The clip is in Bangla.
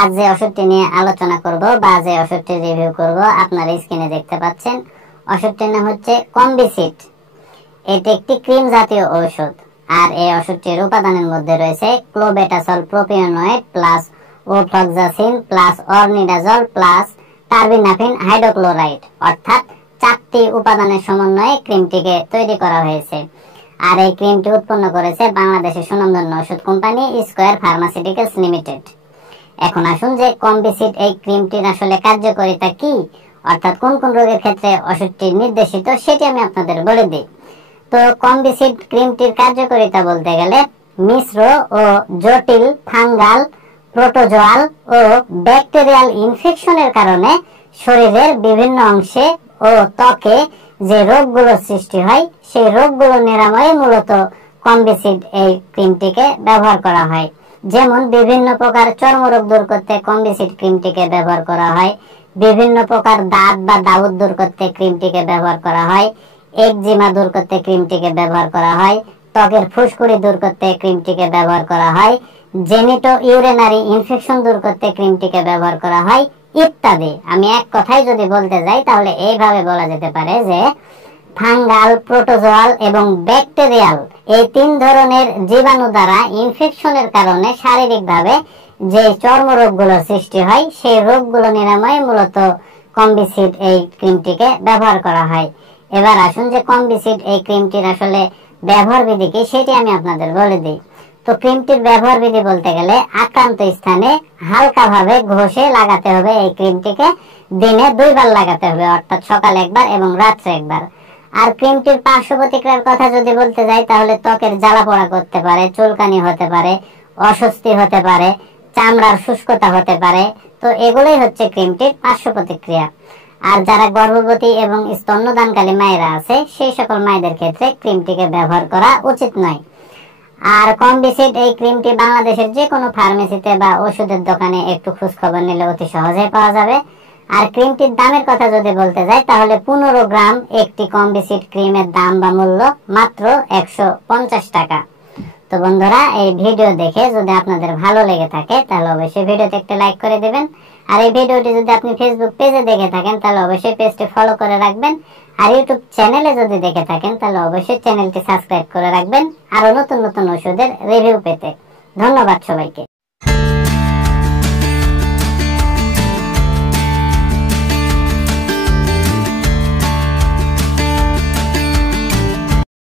আজ যে ওষুধটি নিয়ে আলোচনা করব বা যে ওষুধটি রিভিউ করব আপনারা স্ক্রিনে দেখতে পাচ্ছেন। ওষুধটির নাম হচ্ছে কম্বিসিট। এটি একটি ক্রিম জাতীয় ঔষধ। আর এই ওষুধটির উপাদানের মধ্যে রয়েছে clobetasol propionate plus ofloxacin plus ornidazole plus terbinafine hydrochloride, অর্থাৎ 4টি উপাদানের সমন্বয়ে ক্রিমটিকে তৈরি করা হয়েছে। আর এই ক্রিমটি উৎপন্ন করেছে বাংলাদেশের সুনামধন্য ওষুধ কোম্পানি স্কয়ার ফার্মাসিউটিক্যালস লিমিটেড। এখন আসুন যে কম্বিসিট এই ক্রিমটির আসলে কার্যকারিতা কি, অর্থাৎ কোন কোন রোগের ক্ষেত্রে ওষুধটি নির্দেশিত সেটি আমি আপনাদের বলে দিই। তো কম্বিসিট ক্রিমটির কার্যকারিতা বলতে গেলে মিশ্র ও জটিল ফাঙ্গাল, প্রোটোজোয়াল ও ব্যাকটেরিয়াল ইনফেকশনের কারণে শরীরের বিভিন্ন অংশে ও ত্বকে যে রোগগুলো সৃষ্টি হয় সেই রোগগুলো নিরাময়ে মূলত কম্বিসিট এই ক্রিমটিকে ব্যবহার করা হয়। যেমন বিভিন্ন প্রকার চর্মরোগ দূর করতে কম্বিসিট ক্রিমটিকে ব্যবহার করা হয়, বিভিন্ন প্রকার দাঁত বা দাউদ দূর করতে ক্রিমটিকে ব্যবহার করা হয়, একজিমা দূর করতে ক্রিমটিকে ব্যবহার করা হয়, ত্বকের ফুসকুড়ি দূর করতে ক্রিমটিকে ব্যবহার করা হয়, জেনিটো ইউরিনারি ইনফেকশন দূর করতে ক্রিমটিকে ব্যবহার করা হয় ইত্যাদি। আমি এক কথায় যদি বলতে যাই তাহলে এইভাবে বলা যেতে পারে যে ফাঙ্গাল, প্রোটোজোয়াল এবং ব্যাকটেরিয়াল এই 3 ধরনের জীবাণু দ্বারা ইনফেকশনের কারণে শারীরিকভাবে যে চর্মরোগগুলো সৃষ্টি হয় সেই রোগগুলো নিরাময়ে মূলত কম্বিসিট এই ক্রিমটিকে ব্যবহার করা হয়। এবার আসুন যে কম্বিসিট এই ক্রিমটির আসলে ব্যবহার বিধি কি সেটি আমি আপনাদের বলে দিই। তো ক্রিমটির ব্যবহার বিধি বলতে গেলে আক্রান্ত স্থানে হালকাভাবে ঘষে লাগাতে হবে। এই ক্রিমটিকে দিনে 2 বার লাগাতে হবে, অর্থাৎ সকালে একবার এবং রাত্রে একবার। আর ক্রিমটির পার্শ্ব প্রতিক্রিয়ার কথা যদি বলতে যাই তাহলে ত্বকের জ্বালা পোড়া করতে পারে, চুলকানি হতে পারে, অস্বস্তি হতে পারে, চামড়ার শুষ্কতা হতে পারে। তো এগুলোই হচ্ছে ক্রিমটির পার্শ্ব প্রতিক্রিয়া। আর যারা গর্ভবতী এবং স্তন্যদানকারী মায়েরা আছে সেই সকল মায়েদের ক্ষেত্রে ক্রিমটিকে ব্যবহার করা উচিত নয়। আর কম্বিসিট এই ক্রিমটি বাংলাদেশের যে কোনো ফার্মেসিতে বা ওষুধের দোকানে একটু খোঁজ খবর নিলে অতি সহজেই পাওয়া যাবে। আর ক্রিমটির দামের কথা যদি বলতে যাই তাহলে 15 গ্রাম একটি কম্বিসিট ক্রিমের দাম বা মূল্য মাত্র 150 টাকা। তো বন্ধুরা, এই ভিডিও দেখে যদি আপনাদের ভালো লেগে থাকে তাহলে অবশ্যই ভিডিওতে একটা লাইক করে দেবেন। আর এই ভিডিওটি যদি আপনি ফেসবুক পেজে দেখে থাকেন তাহলে অবশ্যই পেজটি ফলো করে রাখবেন। আর ইউটিউব চ্যানেলে যদি দেখে থাকেন তাহলে অবশ্যই চ্যানেলটি সাবস্ক্রাইব করে রাখবেন আরো নতুন নতুন ওষুধের রিভিউ পেতে। ধন্যবাদ সবাইকে।